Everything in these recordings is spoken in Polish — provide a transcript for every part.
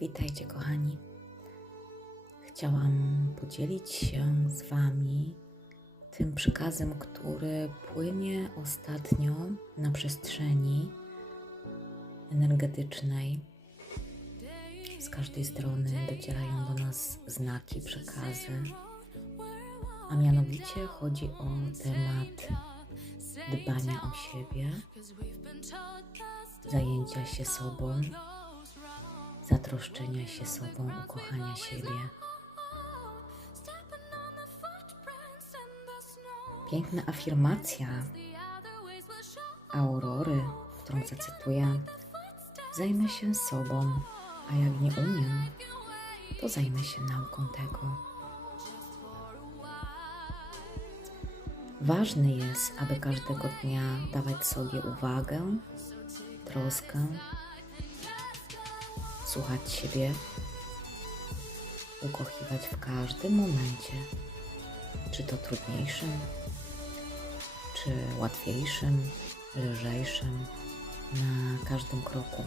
Witajcie, kochani. Chciałam podzielić się z Wami tym przekazem, który płynie ostatnio na przestrzeni energetycznej. Z każdej strony docierają do nas znaki, przekazy, a mianowicie chodzi o temat dbania o siebie, zajęcia się sobą, zatroszczenia się sobą, ukochania siebie. Piękna afirmacja Aurory, którą zacytuję. Zajmę się sobą, a jak nie umiem, to zajmę się nauką tego. Ważne jest, aby każdego dnia dawać sobie uwagę, troskę, słuchać siebie, ukochiwać w każdym momencie, czy to trudniejszym, czy łatwiejszym, lżejszym, na każdym kroku.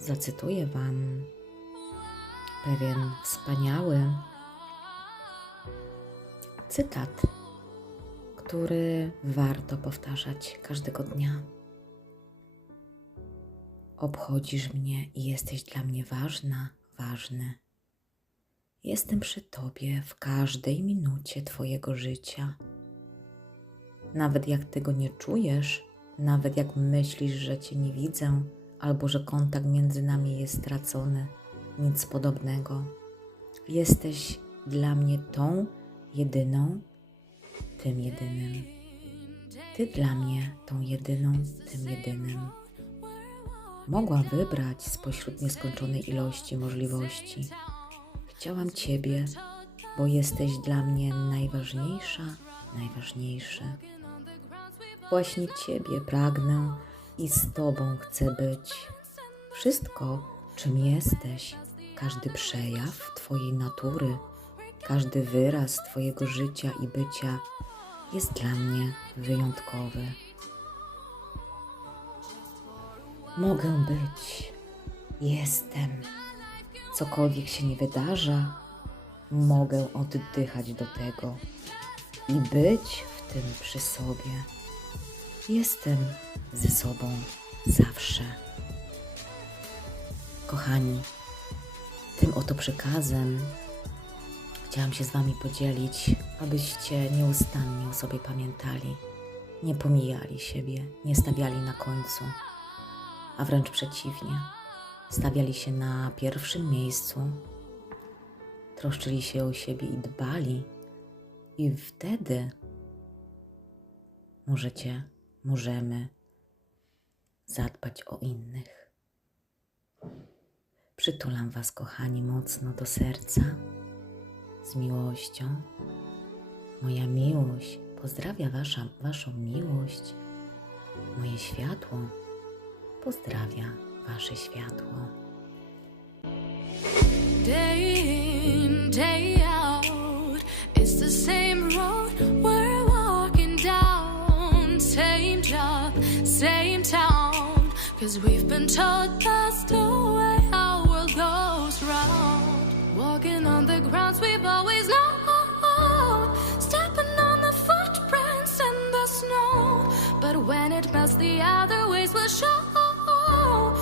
Zacytuję Wam pewien wspaniały cytat, który warto powtarzać każdego dnia. Obchodzisz mnie i jesteś dla mnie ważna, ważny. Jestem przy Tobie w każdej minucie Twojego życia. Nawet jak tego nie czujesz, nawet jak myślisz, że Cię nie widzę, albo że kontakt między nami jest stracony, nic podobnego. Jesteś dla mnie tą jedyną, tym jedynym. Ty dla mnie tą jedyną, tym jedynym. Mogłam wybrać spośród nieskończonej ilości możliwości. Chciałam Ciebie, bo jesteś dla mnie najważniejsza, najważniejszy. Właśnie Ciebie pragnę i z Tobą chcę być. Wszystko, czym jesteś, każdy przejaw Twojej natury, każdy wyraz Twojego życia i bycia jest dla mnie wyjątkowy. Mogę być, jestem. Cokolwiek się nie wydarza, mogę oddychać do tego i być w tym przy sobie. Jestem ze sobą zawsze. Kochani, tym oto przekazem chciałam się z Wami podzielić, abyście nieustannie o sobie pamiętali, nie pomijali siebie, nie stawiali na końcu, a wręcz przeciwnie, stawiali się na pierwszym miejscu, troszczyli się o siebie i dbali, i wtedy możecie, możemy zadbać o innych. Przytulam Was, kochani, mocno do serca, z miłością. Moja miłość pozdrawia wasza, Waszą miłość. Moje światło pozdrawia Wasze światło. Day in, day out, it's the same road we're walking down. Same job, same town. Cause we've been told that's the way our world goes round. Walking on the grounds we've always known. Stepping on the footprints in the snow. But when it melts, the other ways will show. no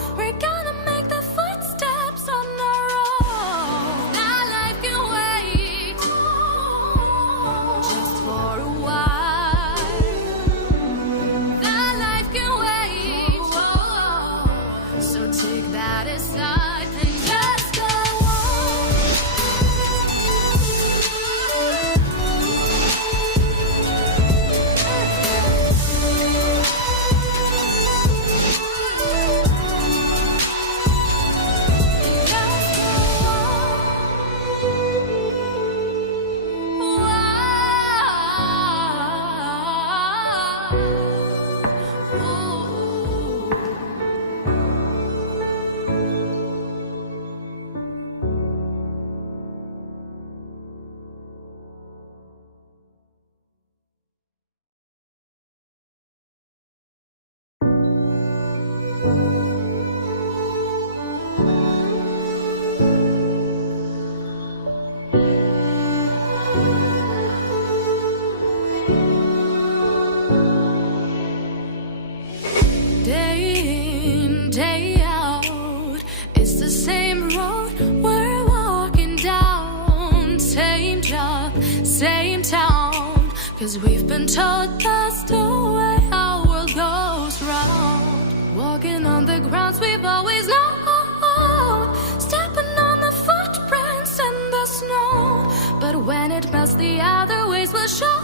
We've been told that's the way our world goes round. Walking on the grounds we've always known. Stepping on the footprints in the snow. But when it melts, the other ways will show.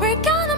We're gonna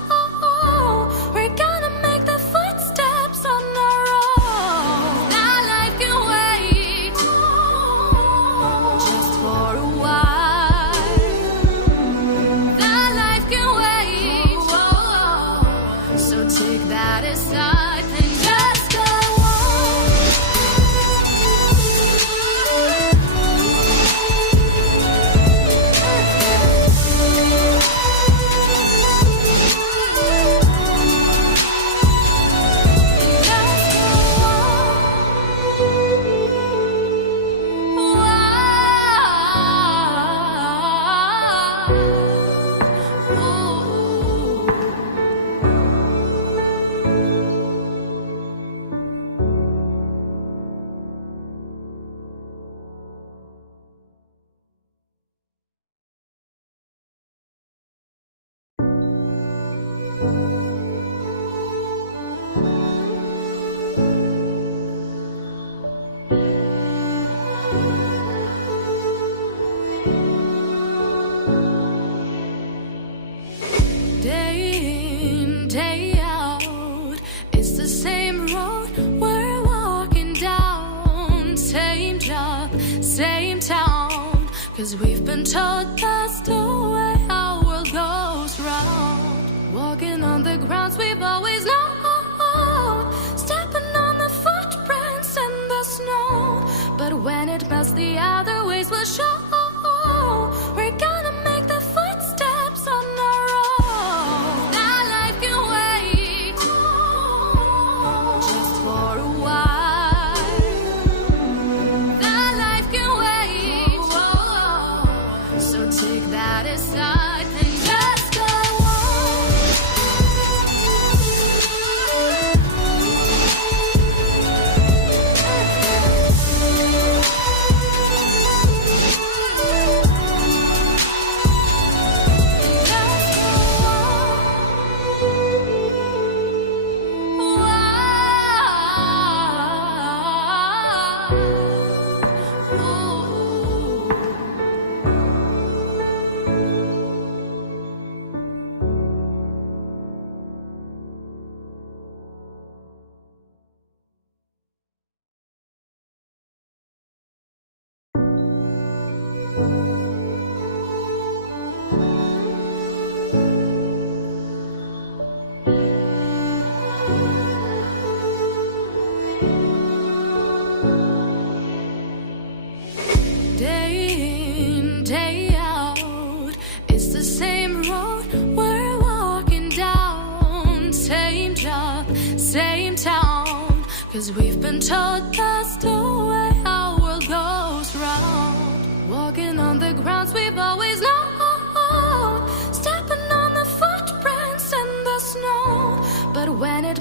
Same town. Cause we've been told that's the way our world goes round. Walking on the grounds we've always known. Stepping on the footprints in the snow. But when it melts, the other ways will show. We're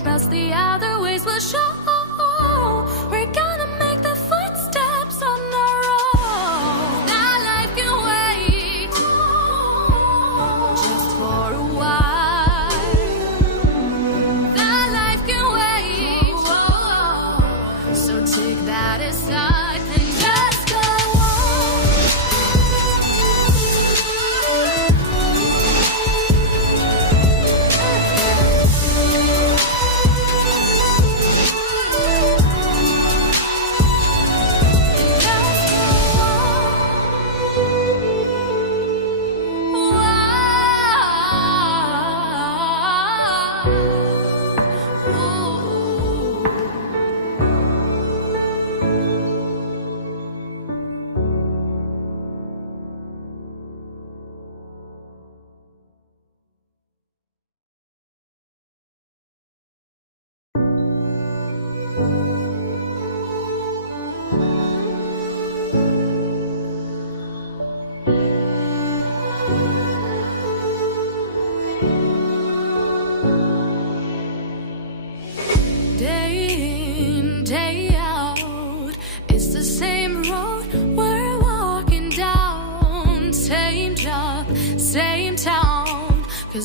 when the other ways will show.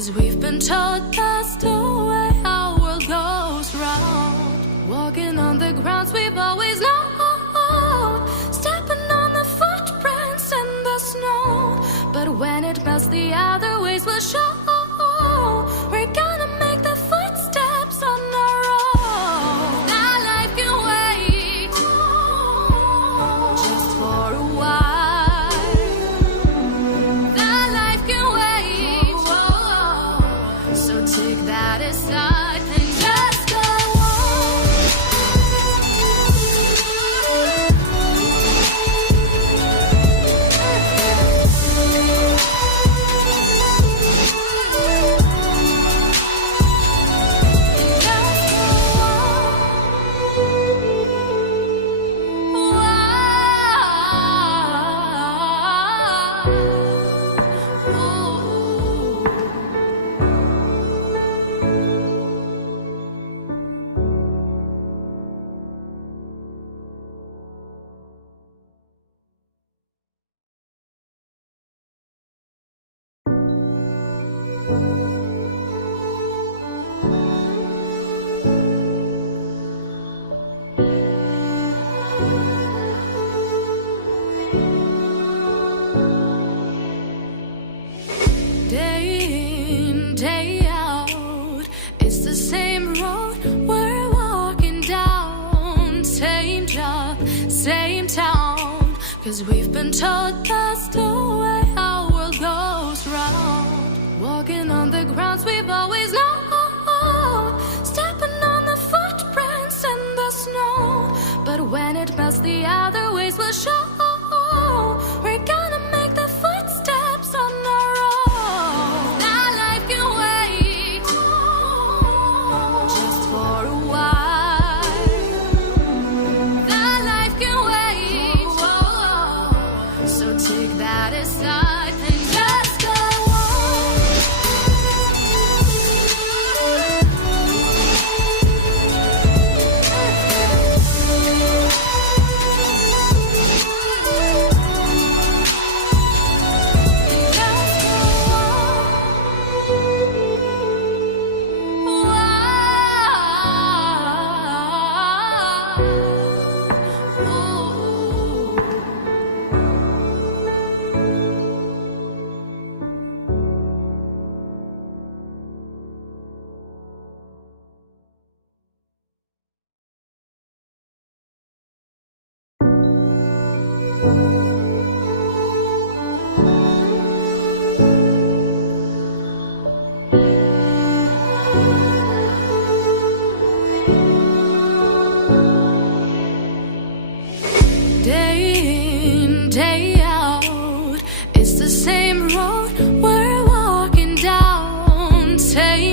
Cause we've been told that's always. Stepping on the footprints in the snow, but when it melts, the other ways will show. We've been told that's the way our world goes round. Walking on the grounds we've always known. Stepping on the footprints in the snow. But when it melts, the other ways will show.